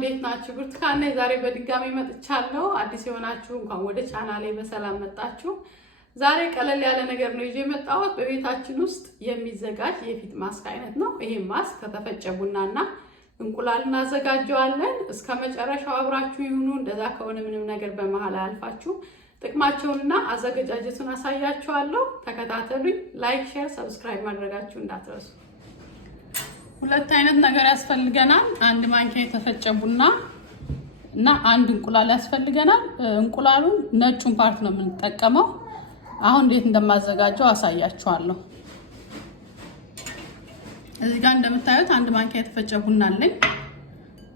እንዴት ናችሁ? ብርቱካን ነኝ። ዛሬ በድጋሚ መጥቻለሁ። አዲስ የሆናችሁ እንኳን ወደ ቻናሌ በሰላም መጣችሁ። ዛሬ ቀለል ያለ ነገር ነው ይዤ የመጣሁት። በቤታችን ውስጥ የሚዘጋጅ የፊት ማስክ አይነት ነው። ይሄ ማስክ ከተፈጨ ቡናና እንቁላል እናዘጋጀዋለን። እስከ መጨረሻው አብራችሁ ይሁኑ። እንደዛ ከሆነ ምንም ነገር በመሃል አያልፋችሁ። ጥቅማቸውንና አዘገጃጀቱን አሳያችኋለሁ። ተከታተሉኝ። ላይክ፣ ሼር፣ ሰብስክራይብ ማድረጋችሁ እንዳትረሱ። ሁለት አይነት ነገር ያስፈልገናል። አንድ ማንኪያ የተፈጨ ቡና እና አንድ እንቁላል ያስፈልገናል። እንቁላሉን ነጩን ፓርት ነው የምንጠቀመው። አሁን እንዴት እንደማዘጋጀው አሳያችኋለሁ። እዚህ ጋር እንደምታዩት አንድ ማንኪያ የተፈጨ ቡና አለኝ።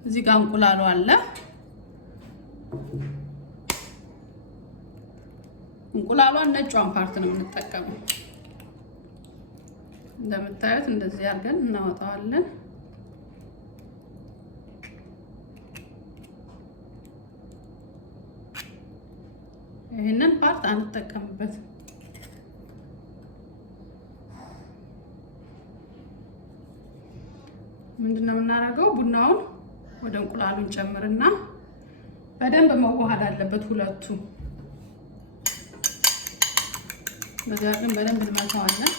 እዚህ ጋር እንቁላሉ አለ። እንቁላሏን ነጯን ፓርት ነው የምንጠቀመው። እንደምታዩት እንደዚህ አድርገን እናወጣዋለን። ይሄንን ፓርት አንጠቀምበት። ምንድነው የምናደርገው? ቡናውን ወደ እንቁላሉን ጨምርና በደንብ መዋሃድ አለበት ሁለቱ። በዛሬም በደንብ እንመታዋለን።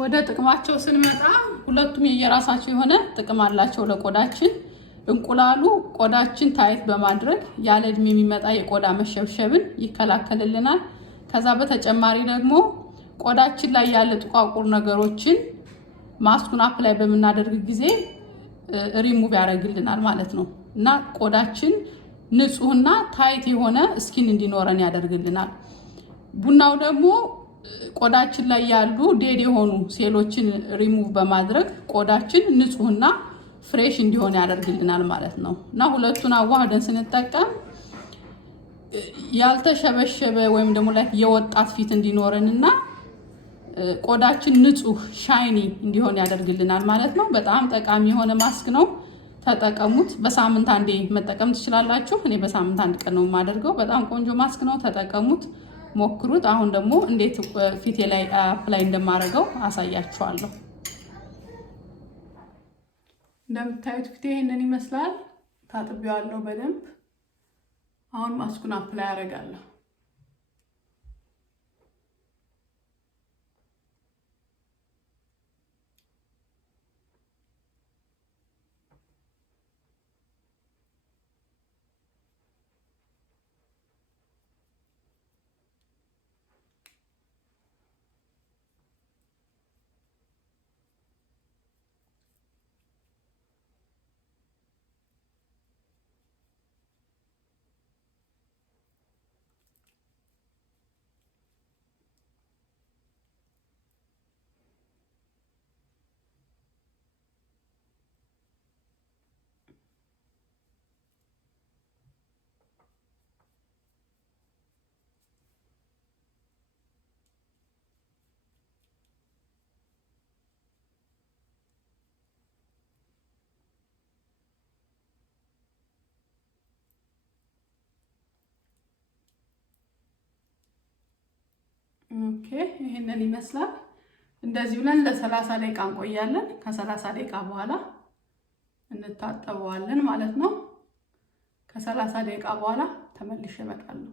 ወደ ጥቅማቸው ስንመጣ ሁለቱም የየራሳቸው የሆነ ጥቅም አላቸው ለቆዳችን። እንቁላሉ ቆዳችን ታይት በማድረግ ያለ እድሜ የሚመጣ የቆዳ መሸብሸብን ይከላከልልናል። ከዛ በተጨማሪ ደግሞ ቆዳችን ላይ ያለ ጥቋቁር ነገሮችን ማስኩን አፕላይ በምናደርግ ጊዜ ሪሙቭ ያደርግልናል ማለት ነው እና ቆዳችን ንጹህና ታይት የሆነ ስኪን እንዲኖረን ያደርግልናል። ቡናው ደግሞ ቆዳችን ላይ ያሉ ዴድ የሆኑ ሴሎችን ሪሙቭ በማድረግ ቆዳችን ንጹህና ፍሬሽ እንዲሆን ያደርግልናል ማለት ነው እና ሁለቱን አዋህደን ስንጠቀም ያልተሸበሸበ ወይም ደግሞ ላይ የወጣት ፊት እንዲኖረንና ቆዳችን ንጹህ ሻይኒ እንዲሆን ያደርግልናል ማለት ነው። በጣም ጠቃሚ የሆነ ማስክ ነው። ተጠቀሙት። በሳምንት አንዴ መጠቀም ትችላላችሁ። እኔ በሳምንት አንድ ቀን ነው የማደርገው። በጣም ቆንጆ ማስክ ነው። ተጠቀሙት፣ ሞክሩት። አሁን ደግሞ እንዴት ፊቴ ላይ አፕላይ እንደማደርገው አሳያችኋለሁ። እንደምታዩት ፊቴ ይሄንን ይመስላል። ታጥቤዋለሁ በደንብ። አሁን ማስኩን አፕላይ አደርጋለሁ። ኦኬ፣ ይሄንን ይመስላል። እንደዚህ ብለን ለ30 ደቂቃ እንቆያለን። ከ30 ደቂቃ በኋላ እንታጠበዋለን ማለት ነው። ከ30 ደቂቃ በኋላ ተመልሼ እመጣለሁ።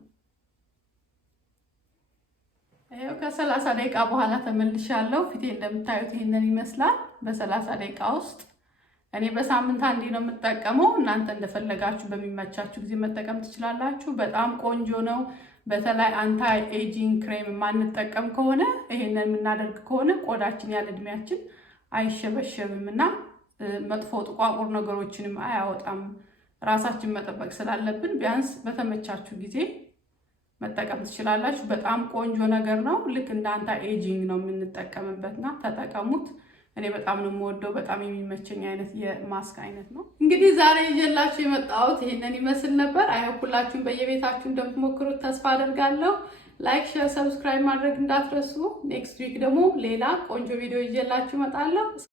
ይሄው ከ30 ደቂቃ በኋላ ተመልሻለሁ። ፊቴ እንደምታዩት ይሄንን ይመስላል። በ30 ደቂቃ ውስጥ እኔ በሳምንት አንዴ ነው የምጠቀመው። እናንተ እንደፈለጋችሁ በሚመቻችሁ ጊዜ መጠቀም ትችላላችሁ። በጣም ቆንጆ ነው። በተለይ አንታይ ኤጂንግ ክሬም ማንጠቀም ከሆነ ይሄንን የምናደርግ ከሆነ ቆዳችን ያለ እድሜያችን አይሸበሸብም እና መጥፎ ጥቋቁር ነገሮችንም አያወጣም። ራሳችን መጠበቅ ስላለብን ቢያንስ በተመቻችሁ ጊዜ መጠቀም ትችላላችሁ። በጣም ቆንጆ ነገር ነው። ልክ እንደ አንታይ ኤጂንግ ነው የምንጠቀምበትና ተጠቀሙት። እኔ በጣም ነው የምወደው። በጣም የሚመቸኝ አይነት የማስክ አይነት ነው። እንግዲህ ዛሬ ይዤላችሁ የመጣሁት ይሄንን ይመስል ነበር። ሁላችሁም በየቤታችሁ እንደምትሞክሩት ተስፋ አደርጋለሁ። ላይክ፣ ሼር፣ ሰብስክራይብ ማድረግ እንዳትረሱ። ኔክስት ዊክ ደግሞ ሌላ ቆንጆ ቪዲዮ ይዤላችሁ እመጣለሁ።